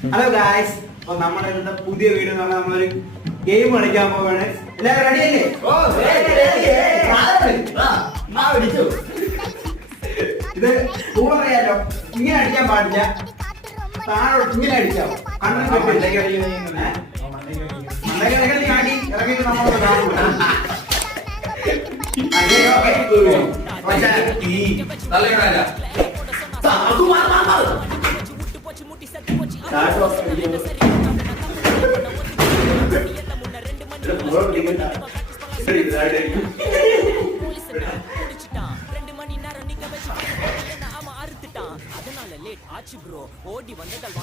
Hello guys, അപ്പൊ നമ്മുടെ ഇന്നത്തെ പുതിയ വീഡിയോ എന്ന് പറഞ്ഞാൽ നമ്മളൊരു ഗെയിം കളിക്കാൻ പോവാണ്. എല്ലാവരും റെഡിയല്ലേ? ഇത് റൂൾ അറിയാലോ, ഇങ്ങനെ അടിക്കാൻ പാടില്ല, താഴോട്ട് ഇങ്ങനെ അടിക്കാവോ. മണ്ടയ്ക്ക് അടി ഇറങ്ങിയിട്ട് നമ്മളൊന്ന് കാണും. ஓடி வந்ததால்